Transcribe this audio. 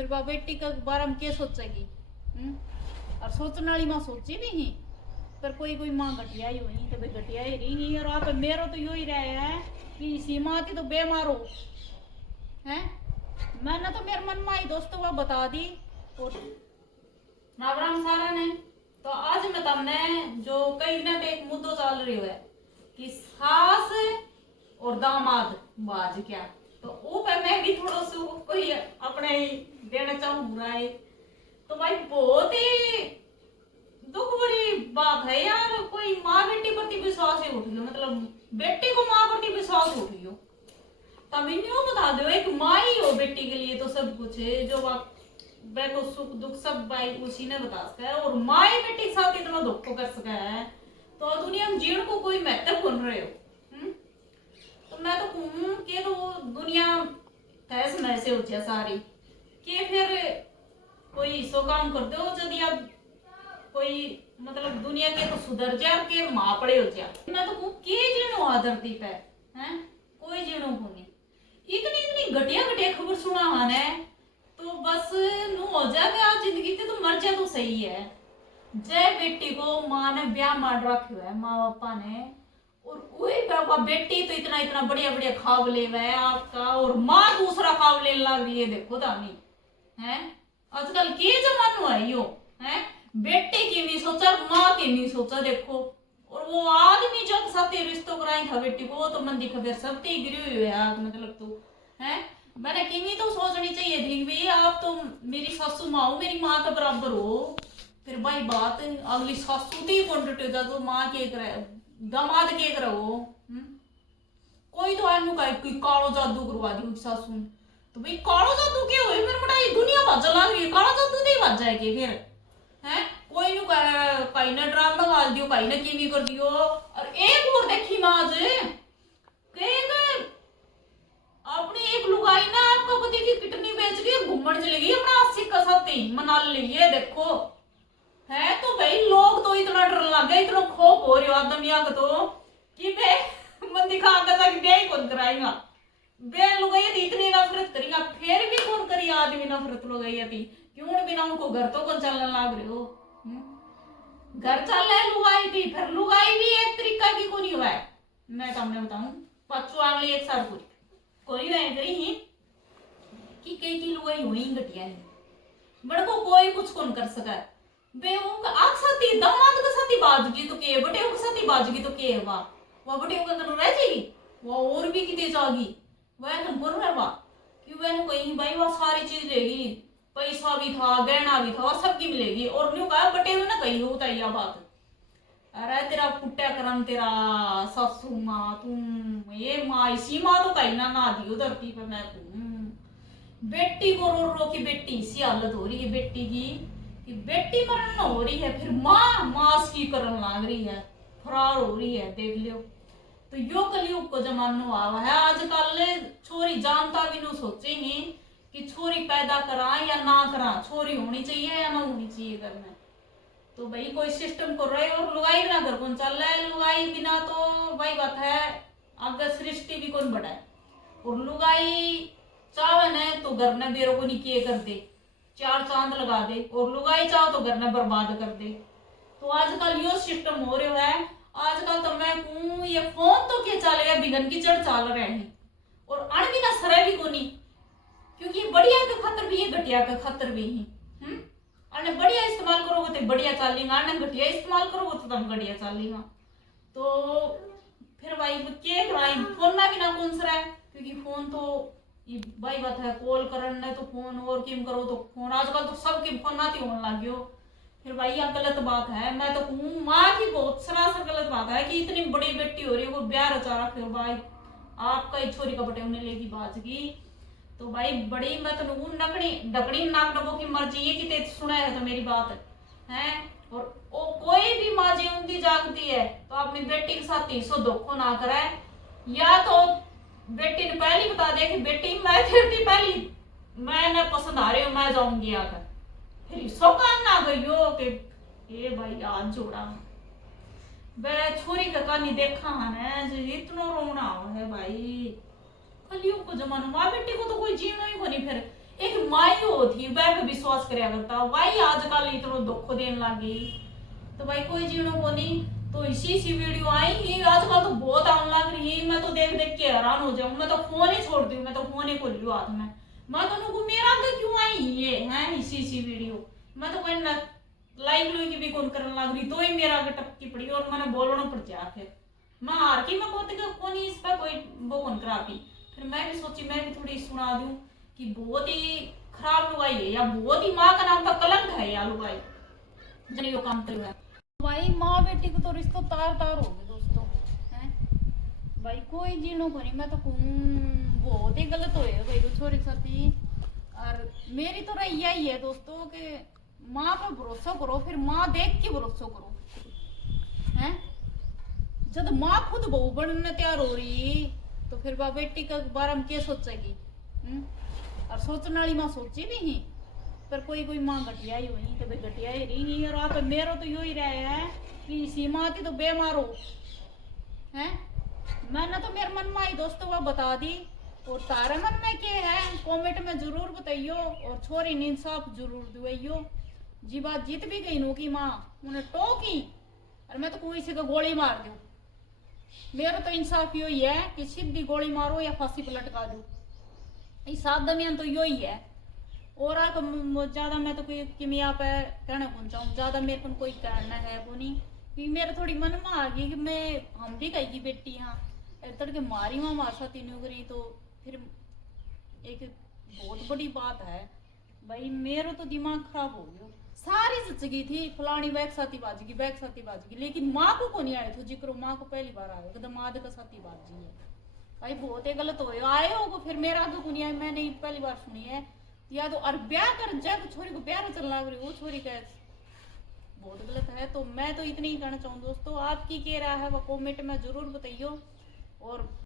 फिर बा बेटी के बारे में क्या सोचेगी? और सोचने वाली माँ सोची भी नहीं, पर कोई कोई माँ घटिया ही हुई तो भाई घटिया ही रही नहीं। और आप मेरा तो यू ही रहा है कि सीमा थी तो बेमारो है। मैंने तो मेरे मन में आई दोस्तों वो बता दी और राम सारा ने। तो आज मैं तमने जो कई दिन एक मुद्दो चल रही है कि सास और दामाद बाज क्या, तो वो पे मैं भी थोड़ा सा कोई अपने देना चाहूँ राय। तो भाई बहुत ही दुख भरी बात है यार, कोई माँ बेटी प्रति विश्वास ही उठ गयो, मतलब बेटी को माँ प्रति विश्वास उठ गयो। तब यूं बता दो एक माँ ही हो बेटी के लिए तो सब कुछ है, जो को सुख दुख सब भाई उसी ने बता सका है। और माँ ही बेटी के साथ इतना दुख को कर सका है तो दुनिया में जीवन को कोई महत्व बन रहे हो। तो मैं तो कहूँ कि तो दुनिया तहस नहस हो जाए सारी कि फिर कोई सो काम कर दो यदि आप कोई मतलब दुनिया के तो सुधर जा के माँ पड़े हो जा। मैं तो कहूँ के जीणो आदरती पे हैं कोई जीणो को नहीं। इतनी इतनी घटिया घटिया खबर सुना है तो बस नू हो जाए आज जिंदगी से तो मर जा तो सही है। जय बेटी को माँ ने ब्याह मार रखे है माँ बापा ने, और वही बाबा बेटी तो इतना इतना बढ़िया बढ़िया खाव ले है आपका, और माँ दूसरा खाव ले लग रही है। देखो दानी है आजकल के जमानो है यो है, बेटे की नहीं सोचा माँ की नहीं सोचा। देखो और वो आदमी जब सत्य रिश्तों कराई था बेटी को तो मंदी खबर सब ती गिरी हुई है आग, मतलब तो है मैंने किमी तो सोचनी चाहिए थी भाई आप तो मेरी सासू माँ हो, मेरी माँ के बराबर हो। फिर भाई बात अगली सासू थी कॉन्टेक्ट हो जा तो माँ के करे दामाद के करो। कोई तो आदमी का कालो जादू करवा दी सासू, तो भाई कालो जादू क्या हुई फिर बड़ा दुनिया भज लग रही है, काला जादू नहीं भज जाएगी फिर है। कोई नु कहीं ने ड्रामा गाल दियो कहीं ने किमी कर दियो। और एक और देखी माज अपनी एक लुगाई ना आपका पति की किडनी बेच के घूमने चली गई अपना 80 का सत्ती मना लिए। देखो है तो भाई लोग तो इतना डर लग गया इतना खौफ हो रहा दुनिया का तो कि बे मन दिखा कर ब्याह कौन कराएगा बे लुगाई थी इतनी नफरत करेगा फिर भी कौन करी आदमी नफरत लुगाई थी क्यों बिना उनको घर तो कौन चलने लग रहे हो। घर चल रहे लुगाई थी फिर लुगाई भी एक तरीका की कोनी हुआ है। मैं तुमने बताऊं पच्चू अगली एक साल पूरी कोई करी ही कि कई की लुगाई हुई घटिया है बड़ को कोई कुछ कौन कर सका बे उनका आग साथी दामाद का साथी बाजगी तो के बटे का साथी बाजगी तो के वाह वो बटे का कर रह जाएगी वो और भी किते जागी वह तुम बोल रहे वाह क्यों मैंने कहीं भाई वो सारी चीज लेगी पैसा भी था गहना भी था सबकी मिलेगी और न्यू कहा बटे हुए ना कहीं होता यह बात। अरे तेरा फुट्टा करम तेरा सासू माँ तुम ये माँ इसी माँ तो कहीं ना दियो धरती पर मैं बेटी को रो रो की बेटी इसी हालत हो रही है बेटी की कि बेटी मरण हो रही है फिर माँ मास की करन लग रही है फरार हो रही है। देख लियो तो यो कलयुग को जमानो आवा है आजकल छोरी जानता भी नहीं सोचे ही कि छोरी पैदा करा या ना करा छोरी होनी चाहिए या ना होनी चाहिए घर में। तो भाई कोई सिस्टम कर रहे और लुगाई बिना घर कौन चल रहा है, लुगाई बिना तो भाई बात है आगे सृष्टि भी कौन बढ़ा है। और लुगाई चावन है तो घर ने बेरों को नहीं किए कर दे चार चांद लगा दे और लुगाई चाहो तो घर ने बर्बाद कर दे। तो आजकल यो सिस्टम हो रहा है। आजकल तो मैं कहूँ ये फोन तो क्या चल गया बिगन की चढ़ चल रहे हैं और अण बिना सरे भी को नहीं क्योंकि बढ़िया के खतर भी है घटिया के खतर भी है। अने बढ़िया इस्तेमाल करोगे तो बढ़िया चलेगा अने घटिया इस्तेमाल करोगे तो तुम घटिया चलेगा। तो फिर भाई के कराए फोन ना बिना कौन सा है क्योंकि फोन तो ये भाई बात है कॉल करने तो फोन और किम करो तो फोन आजकल तो सबके फोन ना होने लग गयो। फिर भाई यह गलत बात है। मैं तो कहूँ माँ की बहुत सरासर गलत बात है कि इतनी बड़ी बेटी हो रही है वो ब्याह रचा रखे हो भाई आपका ही छोरी का बटे उन्हें लेगी बाजगी तो भाई बड़ी मत नकड़ी डकड़ी नाक डबो की मर्जी है कि ते सुना है तो मेरी बात है। और वो कोई भी माँ जी उनकी जागती है तो अपनी बेटी के साथ 300 धोखो ना करे या तो बेटी ने पहली बता दिया कि बेटी मैं फिरती पहली मैं न पसंद आ रही हूँ मैं जाऊंगी आकर फिर सो काम ना करियो कि ये भाई आज जोड़ा बे छोरी का कहानी देखा है इतना रोना है भाई कलयुग को जमाना माँ बेटी को तो कोई जीवना ही को नहीं। फिर एक माई होती वह पे विश्वास करया करता भाई आजकल इतना दुख देने लगी तो भाई कोई जीवनो को नहीं। तो इसी वीडियो आई ही आजकल तो बहुत आने लग रही है। मैं तो देख देख के हैरान हो जाऊं। मैं तो फोन ही छोड़ दूं। मैं तो फोन ही खोल लूं हाथ में। मैं तो उनको मेरा आगे क्यों आई ये है इसी वीडियो। मैं तो कोई लाइक लुई की भी कौन करने लग रही तो ही मेरा आगे टपकी पड़ी और मैंने बोलना पड़ जा फिर मैं हार की मैं कौन इस पर कोई वो कौन करा पी। फिर मैं भी सोची मैं भी थोड़ी सुना दूं कि बहुत ही खराब लुगाई है या बहुत ही माँ का नाम का कलंक है या लुगाई जने यो काम कर भाई माँ बेटी को तो रिश्ता तार तार हो गए दोस्तों हैं भाई कोई जीनो को नहीं। मैं तो बहुत ही गलत हो भाई तो छोरी साथी। और मेरी तो राय यही है दोस्तों कि माँ पे भरोसा करो फिर माँ देख के भरोसा करो हैं। जब माँ खुद बहू बनने तैयार हो रही तो फिर बा बेटी के बारे में क्या सोचेगी। और सोचने वाली माँ सोची भी ही पर कोई माँ घटिया ही हुई तो भाई घटिया ही रही। और आप मेरा तो यू ही रहे है कि सीमा थी तो बेमार हो हैं। मैंने तो मेरे मन में आई दोस्तों वो बता दी और तारे मन में क्या है कमेंट में जरूर बताइयो और छोरी ने इंसाफ जरूर दुआइयो। जी बात जीत भी गई नो की माँ उन्हें टोकी और मैं तो कोई से गोली मार दूं। मेरा तो इंसाफ यही है कि सीधी गोली मारो या फांसी पर लटका दो। इस दरमियान तो यही है और ज्यादा मैं तो कोई किमिया पे कहना कौन चाहूँ। ज्यादा मेरे को कोई कहना है वो नहीं कि मेरे थोड़ी मन में आ गई कि मैं हम भी कही बेटी हाँ तड़के मारी वहां हमारे साथ तीनों करी तो फिर एक बहुत बड़ी बात है भाई। मेरा तो दिमाग खराब हो गया। सारी जचगी थी फलानी बैग साथी बाजगी बैग साथी बाजगी लेकिन माँ को नहीं आए थे जिक्र माँ को पहली बार आए दमाद का साथी बाजी है भाई बहुत ही गलत हो आए हो फिर मेरा आगे को नहीं आए मैंने पहली बार सुनी है या तो और ब्याह कर जाए तो छोरी को प्यार चल लग रही वो छोरी का बहुत गलत है। तो मैं तो इतनी ही कहना चाहूँ दोस्तों आपकी क्या राय है वो कमेंट में जरूर बताइयो और